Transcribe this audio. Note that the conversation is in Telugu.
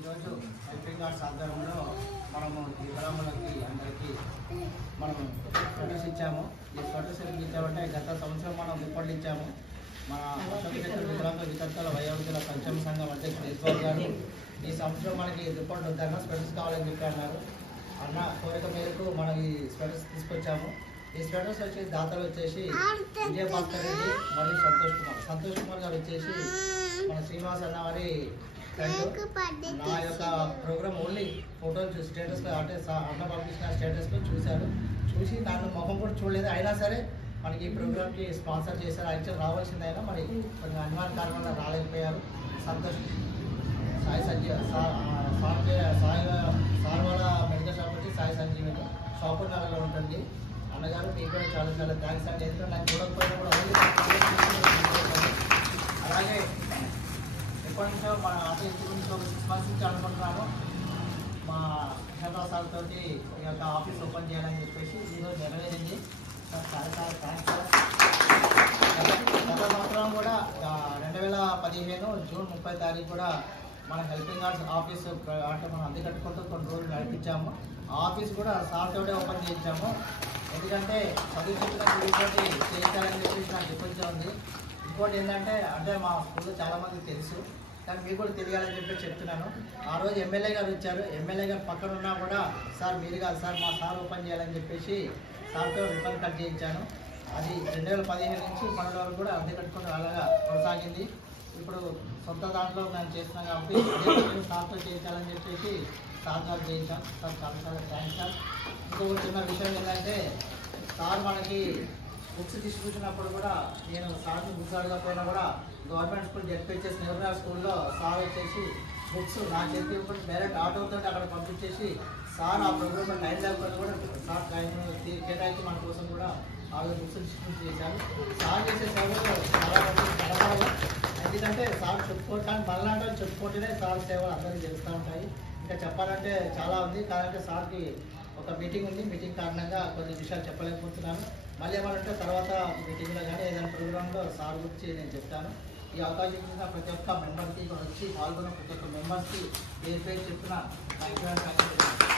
ఈరోజు హెల్పింగ్ ఆర్ట్స్ ఆధ్వర్యంలో మనము వికలాంగులకి అందరికీ మనం స్వెటర్స్ ఇచ్చాము. ఈ స్వెటర్స్ ఎందుకు ఇచ్చామంటే గత సంవత్సరం మనం రిపోర్ట్లు ఇచ్చాము. మన వికలాంగుల వికర్తల వయోవృద్ధుల సంక్షేమ సంఘం అధ్యక్షుడు యశ్వర్ గారు ఈ సంవత్సరం మనకి రిపోర్ట్ వద్దన్న స్వెటర్స్ కావాలని చెప్పి అన్నారు. అన్న కోరిక మేరకు మనం ఈ స్వెటర్స్ తీసుకొచ్చాము. ఈ స్వెటర్స్ వచ్చి దాతలు వచ్చేసి విజయభాస్కర్ రెడ్డి మరియు సంతోష్ కుమార్ గారు వచ్చేసి మన శ్రీనివాస్ అన్న వారి ఫ్రెండ్. నా యొక్క ప్రోగ్రామ్ ఓన్లీ ఫోటోలు స్టేటస్లో అంటే అన్న పంపించిన స్టేటస్లో చూసి నన్ను ముఖం కూడా చూడలేదు. అయినా సరే మనకి ఈ ప్రోగ్రామ్కి స్పాన్సర్ చేశారు. యాక్చువల్ రావాల్సిందైనా మరి కొన్ని అనివార్య కారణాల రాలేకపోయారు. సంతోష్ సాయి సంజీవ్ సార్వాడ మెడికల్ షాప్ వచ్చి సాయి సంజీవన్ షాపు నగర్లో ఉంటుంది. అన్నగారు మీకు కూడా చాలా చాలా థ్యాంక్స్ అండి. ఎందుకంటే నాకు చూడకపోయినా కూడా అలాగే ఎప్పటి నుంచో మన ఆఫీస్ గురించి ఒక 6 months నుంచి అనుకుంటున్నాను. మా హైదరాబాద్ సార్ తోటి ఈ యొక్క ఆఫీస్ ఓపెన్ చేయాలని చెప్పేసి ఈరోజు నెరవేరింది. సార్ చాలా చాలా థ్యాంక్స్ సార్. గత సంవత్సరం కూడా 2015 జూన్ 30 తారీఖు కూడా మన హెల్పింగ్ ఆర్ట్స్ ఆఫీస్ అంటే మనం అద్దె కట్టుకుంటూ కొన్ని రోజులు నడిపించాము. ఆ ఆఫీస్ కూడా సార్ తోటే ఓపెన్ చేయించాము. ఎందుకంటే చదువు చెప్పిన గుడితోటి చేయించాలని చెప్పేసి నాకు ఎప్పటికే ఉంది. ఇంకోటి ఏంటంటే అంటే మా స్కూల్లో చాలామందికి తెలుసు, కానీ మీకు కూడా తెలియాలని చెప్పి చెప్తున్నాను. ఆ రోజు ఎమ్మెల్యే గారు వచ్చారు. ఎమ్మెల్యే గారు పక్కన ఉన్నా కూడా సార్ మీరు కాదు సార్ మా సార్ ఓపెన్ చేయాలని చెప్పేసి సార్తో రిఫండ్ కట్ చేయించాను. అది 2015 నుంచి 12 వరకు కూడా అద్దె కట్టుకుంటూ అలాగా కొనసాగింది. ఇప్పుడు సొంత దాంట్లో నేను చేస్తున్నాను కాబట్టి సార్తో చేయించాలని చెప్పేసి సార్ గారు చేయించాను. సార్ చాలా చాలా థ్యాంక్స్ సార్. ఇంకొక చిన్న విషయం ఏంటంటే సార్ మనకి బుక్స్ తీసుకొచ్చినప్పుడు కూడా నేను సార్ని బుక్స్ అడగకపోయినా కూడా గవర్నమెంట్ స్కూల్ జెడ్పీహెచ్ఎస్ నెహ్రూ స్కూల్లో సార్ వచ్చేసి బుక్స్ నాకు చెప్పి డైరెక్ట్ ఆటోతో అక్కడ పంపించేసి సార్ ఆ ప్రోగ్రామ్లో టైం లేకపోతే కూడా సార్ టైం కేటాయించి మన కోసం కూడా ఆ బుక్స్ డిస్ట్రిబ్యూట్ చేశారు. సార్ చేసే సేవలు చాలా ఎందుకంటే సార్ చెప్పుకోవటానికి మళ్ళీ చెప్పుకుంటేనే సార్ సేవలు అందరికీ తెలుస్తూ ఉంటాయి. ఇంకా చెప్పాలంటే చాలా ఉంది. కాదంటే సార్కి ఒక మీటింగ్ ఉంది. మీటింగ్ కారణంగా కొన్ని విషయాలు చెప్పలేకపోతున్నాను. మళ్ళీ ఏమంటే తర్వాత మీటింగ్లో కానీ ఏదైనా ప్రోగ్రాంలో సార్ గురించి నేను చెప్తాను. ఈ అవకాశం ఇచ్చిన ప్రతి ఒక్క మెంబర్కి వచ్చి పాల్గొన్న ప్రతి ఒక్క మెంబర్స్కి పేరు చెప్పిన థ్యాంక్ యూ.